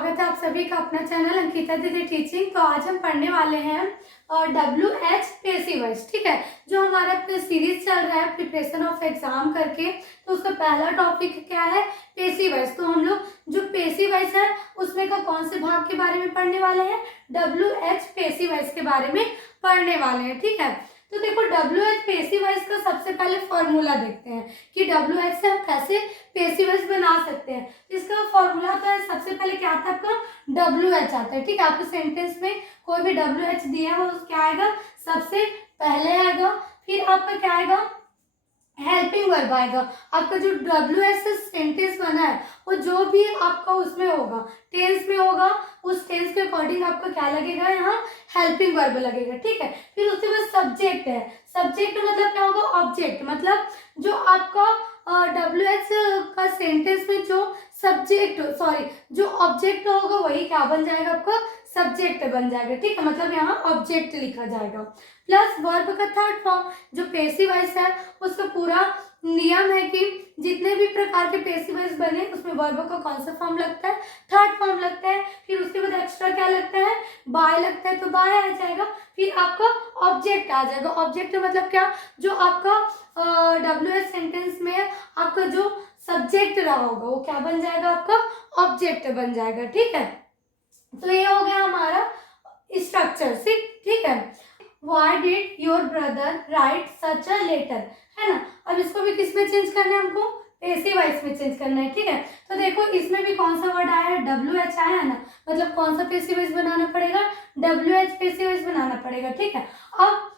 स्वागत है आप सभी का अपना चैनल अंकिता दीदी टीचिंग। तो आज हम पढ़ने वाले हैं WH पेसिव वॉइस। ठीक है, जो हमारा सीरीज चल रहा है प्रिपरेशन ऑफ एग्जाम करके, तो उसका पहला टॉपिक क्या है, पेसिव वॉइस। तो हम लोग जो पेसिव वॉइस है उसमें का कौन से भाग के बारे में पढ़ने वाले हैं, WH पेसिव वॉइस के बारे में पढ़ने वाले हैं। ठीक है, तो देखो WH पेसिव वॉइस का सबसे पहले फॉर्मूला देखते हैं कि WH से हम कैसे पेसिव वॉइस बना सकते हैं। इसका फॉर्मूला होता है, सबसे पहले क्या आता है आपका WH आता है। ठीक है, आपके सेंटेंस में कोई भी WH दिया है वो क्या आएगा, सबसे पहले आएगा। फिर आपका क्या आएगा, हेल्पिंग वर्ब आएगा। आपका जो WH से सेंटेंस बना है वो जो भी आपका उसमें होगा, टेंस में होगा, उस टेंस के अकॉर्डिंग आपका क्या लगेगा, यहाँ हेल्पिंग वर्ब लगेगा। ठीक है, फिर उसके बाद सब्जेक्ट है। सब्जेक्ट मतलब क्या होगा, ऑब्जेक्ट। मतलब जो आपका WH का सेंटेंस में जो सब्जेक्ट जो ऑब्जेक्ट होगा वही क्या बन जाएगा, आपका सब्जेक्ट बन जाएगा। ठीक है, मतलब यहाँ ऑब्जेक्ट लिखा जाएगा। प्लस वर्ब का थर्ड फॉर्म जो पेसिव वॉइस है उसका पूरा नियम है कि जितने भी प्रकार के पेसिव वॉइस बने उसमें वर्ब का कौन सा फॉर्म लगता है, थर्ड फॉर्म लगता है। फिर उसके बाद एक्स्ट्रा क्या लगता है, बाय लगता है, तो बाय आ जाएगा। फिर आपका ऑब्जेक्ट आ जाएगा। ऑब्जेक्ट मतलब क्या, जो आपका WH सेंटेंस में आपका जो सब्जेक्ट रहा होगा वो क्या बन जाएगा, आपका ऑब्जेक्ट बन जाएगा। ठीक है, तो ये हो गया हमारा स्ट्रक्चर। ठीक है, Why did your brother write such a letter, है ना। अब इसको भी किस में चेंज करना है, हमको पेसिव वॉइस में चेंज करना है। ठीक है, तो देखो इसमें भी कौन सा वर्ड आया है, WH आया है ना, मतलब कौन सा पेसिव वॉइस बनाना पड़ेगा, WH पेसिव वॉइस बनाना पड़ेगा। ठीक है, अब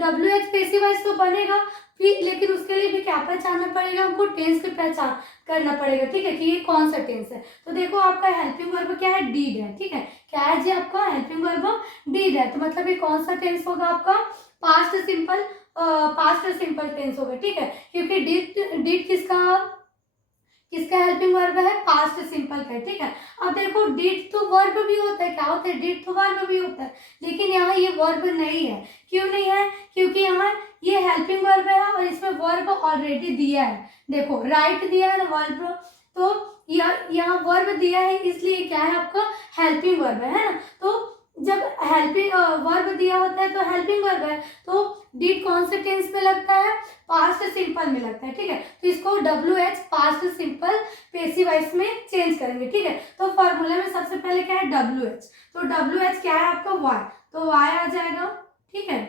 WH पेसिव वॉइस तो बनेगा, फिर लेकिन उसके लिए भी क्या पहचानना पड़ेगा, हमको टेंस की पहचान करना पड़ेगा। ठीक है, कि ये कौन सा टेंस है। तो देखो आपका हेल्पिंग वर्ब क्या है, डीड है। ठीक है, क्या है जी, आपका हेल्पिंग वर्ब डीड है। तो मतलब ये कौन सा टेंस होगा, आपका पास्ट सिंपल टेंस होगा। ठीक है, क्योंकि डीड किसका हेल्पिंग वर्ब है, पास्ट सिंपल का। ठीक है, अब देखो डिड तो वर्ब भी होता है, क्या होता है, डिड तो वर्ब भी होता है, लेकिन यहाँ ये वर्ब नहीं है। क्यों नहीं है, क्योंकि यहाँ ये हेल्पिंग वर्ब है और इसमें वर्ब ऑलरेडी दिया है। देखो राइट दिया है ना वर्ब, तो यहाँ वर्ब दिया है, इसलिए क्या है, आपका हेल्पिंग वर्ब है ना। तो जब हेल्पिंग वर्ब दिया होता है तो हेल्पिंग वर्ब है, तो डिड कौन से टेंस में लगता है, पास्ट सिंपल में लगता है। ठीक है, तो इसको WH past simple passive voice में चेंज करेंगे। ठीक है, तो फॉर्मूला में सबसे पहले क्या है, WH। तो WH क्या है आपका, Y, तो Y आ जाएगा। ठीक है,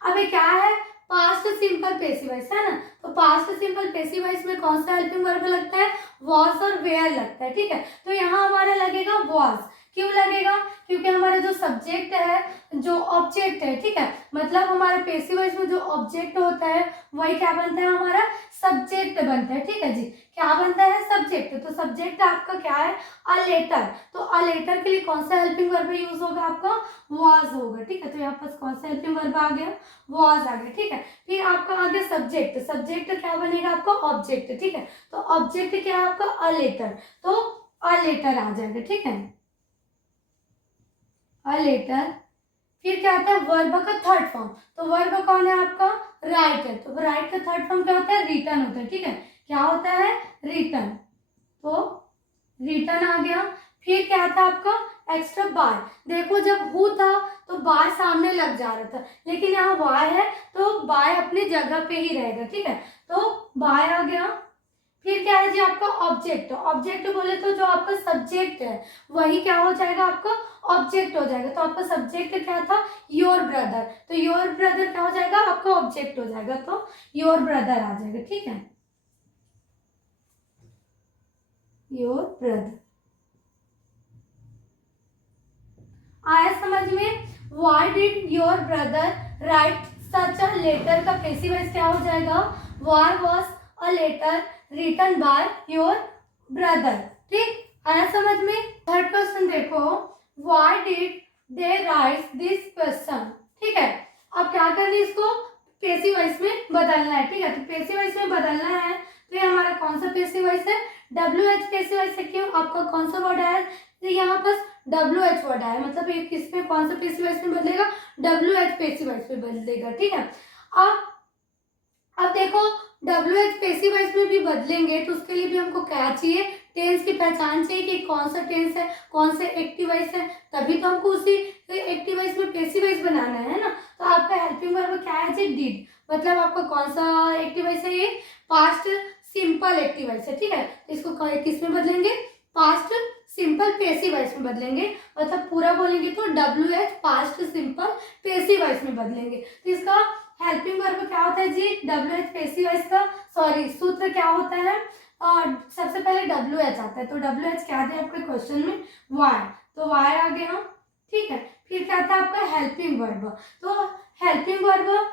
अब ये क्या है, पास्ट सिंपल पेसिव वॉइस है ना, तो पास्ट सिंपल पेसिव वॉइस में कौन सा हेल्पिंग वर्ब लगता है, वॉज और वेयर लगता है। ठीक है, तो यहाँ हमारा लगेगा वॉज। क्यों लगेगा, क्योंकि हमारा जो सब्जेक्ट है, जो ऑब्जेक्ट है। ठीक है, मतलब हमारे पेसिव वॉइस में जो ऑब्जेक्ट होता है वही क्या बनता है, हमारा सब्जेक्ट बनता है। ठीक है जी, क्या बनता है, सब्जेक्ट। तो सब्जेक्ट आपका क्या है, अ लेटर। तो अ लेटर के लिए कौन सा हेल्पिंग वर्ब यूज होगा, आपका वॉज होगा। ठीक है, तो यहाँ पर कौन सा हेल्पिंग वर्ब आ गया, वॉज आ गया। ठीक है, फिर आपका आ गया सब्जेक्ट। सब्जेक्ट क्या बनेगा, आपका ऑब्जेक्ट। ठीक है, तो ऑब्जेक्ट क्या है आपका, अ लेटर, तो अ लेटर आ जाएगा। ठीक है, अ लेटर। फिर क्या आता है, वर्ब का थर्ड फॉर्म। तो वर्ब कौन है आपका, राइट है, तो राइट का थर्ड फॉर्म क्या होता है, रिटर्न होता है। ठीक है, क्या होता है, रिटर्न, तो रिटर्न आ गया। फिर क्या था आपका, एक्स्ट्रा बाय। देखो जब हु था तो बाय सामने लग जा रहा था, लेकिन यहाँ वाय है तो बाय अपनी जगह पे ही रहेगा। ठीक है, तो बाय आ गया। फिर क्या है जी, आपका ऑब्जेक्ट। ऑब्जेक्ट बोले तो जो आपका सब्जेक्ट है वही क्या हो जाएगा, आपका ऑब्जेक्ट हो जाएगा। तो आपका सब्जेक्ट क्या था, योर ब्रदर, तो योर ब्रदर क्या हो जाएगा, आपका ऑब्जेक्ट हो जाएगा, तो योर ब्रदर आ जाएगा। ठीक है, योर ब्रदर आया समझ में। Why did your brother write such a letter का पेसिव वॉइस क्या हो जाएगा, Why was a letter written by your brother। ठीक, आया समझ में। थर्ड क्वेश्चन देखो, Why did they write this question। ठीक है, अब क्या करना है, इसको पेसिव वॉइस में बदलना है। ठीक है, तो पेसिव वॉइस में बदलना है, तो ये हमारा कौन सा पेसिव वॉइस है, WH पेसिव वॉइस है। क्यों, आपका कौन सा वर्ड आया, तो यहाँ पर WH वर्ड आया, मतलब ये किसमें कौन सा पेसिव वॉइस में बदलेगा, WH पेसिव वॉइस में बदलेगा। ठीक है, अब देखो WH पेसिव वॉइस में भी बदलेंगे तो उसके लिए भी हमको क्या चाहिए, टेंस की पहचान चाहिए कि कौन सा टेंस है, कौन से एक्टिव वॉइस है, तभी तो हमको उसी एक्टिव वॉइस में पैसिव वॉइस बनाना है ना। तो आपका हेल्पिंग वर्ब क्या है जी, डिड, मतलब आपका कौन सा एक्टिव वॉइस है, ये पास्ट सिंपल एक्टिव वॉइस है, ठीक है। तो इसको किस में बदलेंगे, पास्ट सिंपल पैसिव वॉइस में बदलेंगे, मतलब पूरा बोलेंगे तो WH past simple passive voice में बदलेंगे। तो इसका हेल्पिंग वर्ब क्या होता है जी, WH पैसिव वॉइस का सूत्र क्या होता है, और सबसे पहले WH आता है। तो WH क्या है आपके क्वेश्चन में, वाई, तो वाई आ गया, ठीक है। फिर क्या आता है आपका हेल्पिंग वर्ब। तो हेल्पिंग वर्ब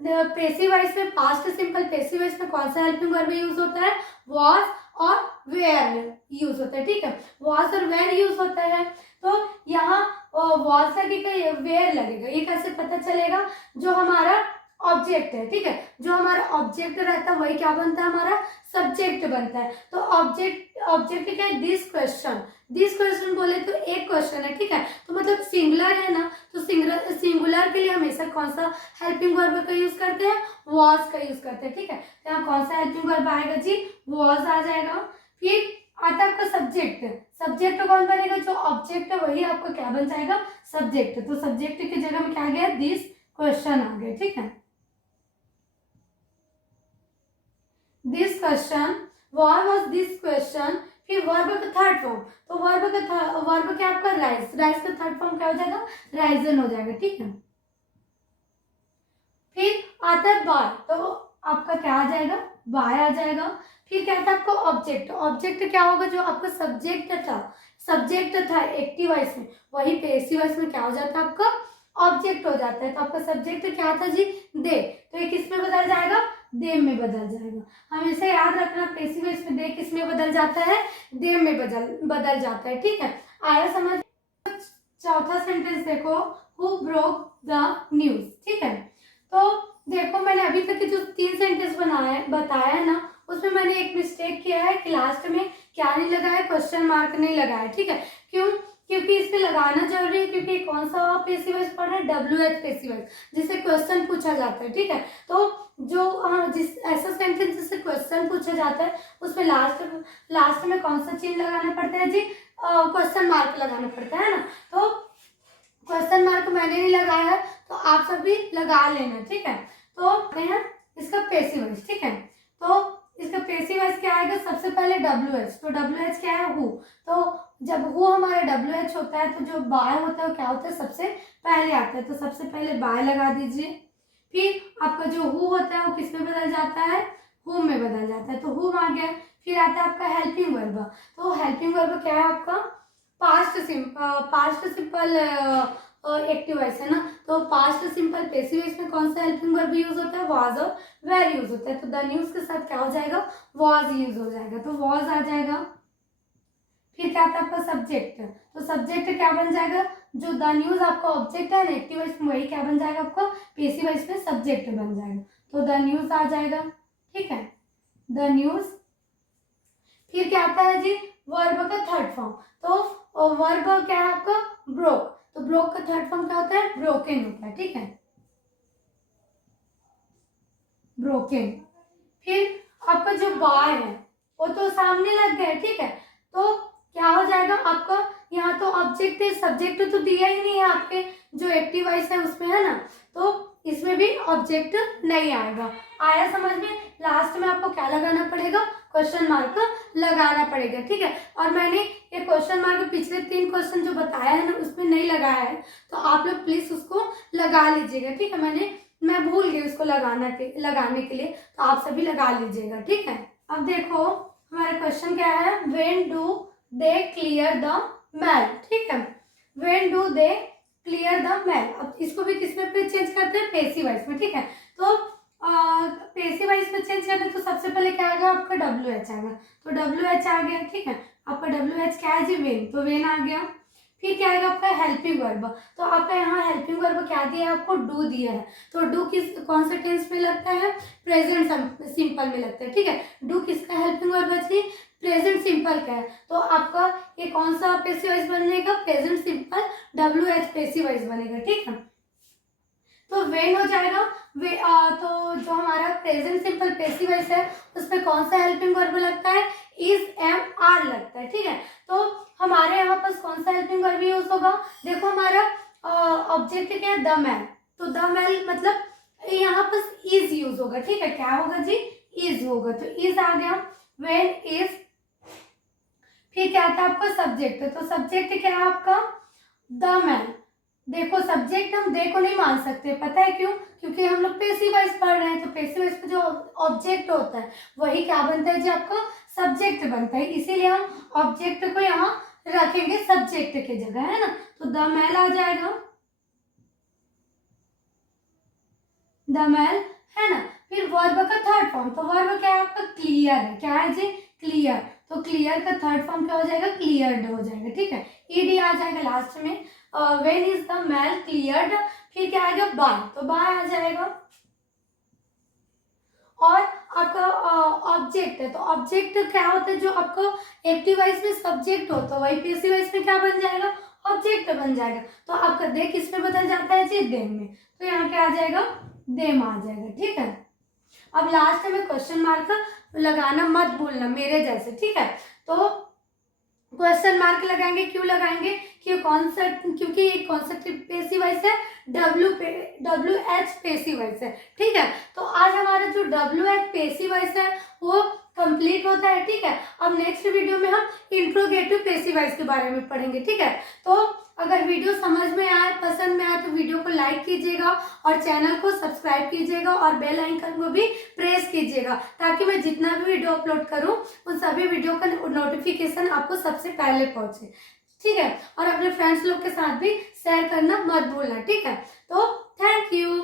पैसिव वॉइस में, पास्ट सिंपल पैसिव वॉइस में कौन सा हेल्पिंग वर्ब यूज होता है, वॉज और वेयर यूज होता है, ठीक है। वॉज और वेयर यूज होता है। तो यहाँ वॉज लगेगा, वेयर लगेगा, ये कैसे पता चलेगा, जो हमारा ऑब्जेक्ट है, ठीक है, जो हमारा ऑब्जेक्ट रहता है वही क्या बनता है, हमारा सब्जेक्ट बनता है। तो ऑब्जेक्ट क्या है, दिस क्वेश्चन बोले तो एक क्वेश्चन है, ठीक है। तो मतलब सिंगुलर है ना, तो सिंगुलर के लिए हमेशा कौन सा हेल्पिंग वर्ब का यूज करते हैं, वॉज का यूज करते हैं, ठीक है। तो यहाँ कौन सा हेल्पिंग वर्ब आएगा जी, वॉज आ जाएगा। फिर आता है आपका सब्जेक्ट कौन बनेगा, जो ऑब्जेक्ट है वही आपका क्या बन जाएगा, सब्जेक्ट। तो सब्जेक्ट की जगह में क्या आ गया, दिस क्वेश्चन आ गया, ठीक है। This question, what was this question. फिर वर्ब का थर्ड फॉर्म, तो वर्ब क्या आपका राइज का थर्ड फॉर्म क्या हो जाएगा, राइजन हो जाएगा, ठीक है। फिर आता है बाय, तो आपका क्या आ जाएगा, बाय आ जाएगा। फिर क्या था आपका ऑब्जेक्ट क्या होगा, जो आपका सब्जेक्ट था एक्टिव वॉइस में, वही पैसिव वॉइस में क्या हो जाता है, आपका ऑब्जेक्ट हो जाता है। तो आपका सब्जेक्ट क्या था जी, दे, तो ये किस में बदल जाएगा, देम में बदल जाएगा। हमेशा याद रखना, पैसिव वॉइस में दे किस में बदल जाता है, देम में बदल जाता है, ठीक है। आया समझ। चौथा सेंटेंस देखो, हु ब्रोक द न्यूज, ठीक है। तो देखो मैंने अभी तक के जो 3 सेंटेंस बताया है ना, उसमें मैंने एक मिस्टेक किया है कि लास्ट में क्या नहीं लगाया, क्वेश्चन मार्क नहीं लगाया, ठीक है। क्यों, क्योंकि इस पे लगाना जरूरी है, क्योंकि कौन सा पैसिव वॉइस पढ़ रहे हैं, WH पैसिव वॉइस, जिससे क्वेश्चन पूछा जाता है, ठीक है। तो जो जिस ऐसा सेंटेंस जिससे क्वेश्चन पूछा जाता है, उसमें लास्ट में कौन सा चिन्ह लगाना पड़ता है जी, क्वेश्चन मार्क लगाना पड़ता है ना। तो क्वेश्चन मार्क मैंने नहीं लगाया है, तो आप सब भी लगा लेना, ठीक है। तो हैं इसका पैसिव वॉइस, ठीक है। तो इसका पैसिव वॉइस क्या आएगा, सबसे पहले WH, तो WH क्या है, हु। तो जब हु हमारा WH होता है, तो जो बाय होता है वो क्या होता है, सबसे पहले आता है। तो सबसे पहले बाय लगा दीजिए। फिर आपका जो हु होता है वो किस में बदल जाता है, हुम में बदल जाता है, तो हुम आ गया। फिर आता है आपका हेल्पिंग वर्ब, तो हेल्पिंग वर्ब क्या है आपका, पास्ट सिंपल एक्टिव वॉइस है ना। तो पास्ट सिंपल पैसिव वॉइस में कौन सा हेल्पिंग वर्ब यूज होता है, वाज और वेर यूज होता है। तो द न्यूज के साथ क्या हो जाएगा, वाज यूज हो जाएगा, तो वाज आ जाएगा। फिर क्या आता है आपका सब्जेक्ट, तो सब्जेक्ट क्या बन जाएगा, जो द न्यूज आपका ऑब्जेक्ट है एक्टिव वॉइस में, वही क्या बन जाएगा आपका पैसिव वॉइस में सब्जेक्ट बन जाएगा, तो द न्यूज आ जाएगा, ठीक है, द न्यूज। फिर क्या आता है जी, वर्ब का थर्ड फॉर्म, तो वर्ब क्या है आपका, ब्रोक, तो ब्रोक का थर्ड फॉर्म क्या होता है, ब्रोकन होता है, ठीक है, ब्रोकन। फिर आपका जो बाय है वो तो सामने लग गया, ठीक है। तो क्या हो जाएगा आपका, यहाँ तो ऑब्जेक्ट है, सब्जेक्ट तो दिया ही नहीं है आपके जो एक्टिव वॉइस है उसमें, है ना। तो इसमें भी ऑब्जेक्ट नहीं आएगा। आया समझ में। लास्ट में आपको क्या लगाना पड़ेगा, क्वेश्चन मार्क लगाना पड़ेगा, ठीक है। और मैंने ये क्वेश्चन मार्क पिछले 3 क्वेश्चन जो बताया है ना उसमें नहीं लगाया है, तो आप लोग प्लीज उसको लगा लीजिएगा, ठीक है। मैं भूल गई उसको लगाने के लिए, तो आप सभी लगा लीजिएगा, ठीक है। अब देखो हमारा क्वेश्चन क्या है, when do they clear the mail, ठीक है, when do they clear the mail. अब इसको भी किसमें पे चेंज करते हैं, पैसिव वॉइस में, ठीक है। तो पैसिव वॉइस में चेंज करते हैं, तो सबसे पहले क्या आएगा आपका WH आएगा, तो WH आ गया, ठीक है। आपका WH क्या है जी, वेन, तो वेन आ गया। फिर क्या आएगा आपका हेल्पिंग वर्ब, तो आपका यहाँ हेल्पिंग वर्ब क्या दिया है आपको, डू दिया है। तो डू कौन से टेंस में लगता है, प्रेजेंट सिंपल में लगता है, ठीक है। डू किसका हेल्पिंग वर्ब है, प्रेजेंट सिंपल का है। तो आपका ये कौन सा पैसिव वॉइस बनेगा, present simple WH passive voice बनेगा, ठीक है। तो वेन हो जाएगा। तो जो हमारा प्रेजेंट सिंपल पैसिव वॉइस है उसमें कौन सा हेल्पिंग वर्ब लगता है, इज, एम, आर लगता है। ठीक है, तो हमारे यहाँ पर कौन सा हेल्पिंग वर्ब यूज होगा, देखो हमारा ऑब्जेक्ट क्या है, द मैन, तो द मैन मतलब यहाँ पर इज यूज होगा। ठीक है, क्या होगा जी, इज होगा, तो इज आ गया। वेन इज, फिर क्या था आपका सब्जेक्ट, तो सब्जेक्ट क्या है आपका, द मैन। देखो सब्जेक्ट हम दे को नहीं मान सकते, पता है क्यों, क्योंकि हम लोग पैसिव वॉइस पढ़ रहे हैं, तो पैसिव वॉइस का जो ऑब्जेक्ट होता है वही क्या बनता है जी, आपका सब्जेक्ट बनता है, इसीलिए हम ऑब्जेक्ट को यहाँ रखेंगे सब्जेक्ट की जगह, है ना। तो द मैन आ जाएगा, द मैन, है ना। फिर वर्ब का थर्ड फॉर्म, तो वर्ब क्या है आपका, क्लियर है, क्या है जी, क्लियर, तो क्लियर का थर्ड फॉर्म क्या हो जाएगा, क्लियर्ड हो जाएगा। ठीक है, ईडी आ जाएगा लास्ट में। When is the man cleared, फिर क्या आएगा, बाय, तो बाय आ जाएगा। और आपका ऑब्जेक्ट है, तो ऑब्जेक्ट क्या होता है, जो आपको एक्टिव वॉइस में सब्जेक्ट होता है वही पैसिव वॉइस में क्या बन जाएगा, ऑब्जेक्ट बन जाएगा। तो आपका दे किस में बदल जाता है जी, देम में, तो यहाँ क्या आ जाएगा, देम आ जाएगा। ठीक है, अब लास्ट में क्वेश्चन मार्क लगाना मत भूलना मेरे जैसे। ठीक है, तो क्वेश्चन मार्क लगाएंगे, क्यों लगाएंगे, कि कॉन्सेप्ट, क्योंकि ये कॉन्सेप्ट पैसिव वॉइस है, डब्ल्यू एच पैसिव वॉइस है। ठीक है, तो आज हमारा जो डब्ल्यू एच पैसिव वॉइस है वो कंप्लीट होता है। ठीक है, अब नेक्स्ट वीडियो में हम इंट्रोगेटिव पैसिव वॉइस के बारे में पढ़ेंगे। ठीक है, तो अगर वीडियो समझ में आए, पसंद में आए, तो वीडियो को लाइक कीजिएगा और चैनल को सब्सक्राइब कीजिएगा और बेल आइकन को भी प्रेस कीजिएगा, ताकि मैं जितना भी वीडियो अपलोड करूं उन सभी वीडियो का नोटिफिकेशन आपको सबसे पहले पहुंचे। ठीक है, और अपने फ्रेंड्स लोग के साथ भी शेयर करना मत भूलना। ठीक है, तो थैंक यू।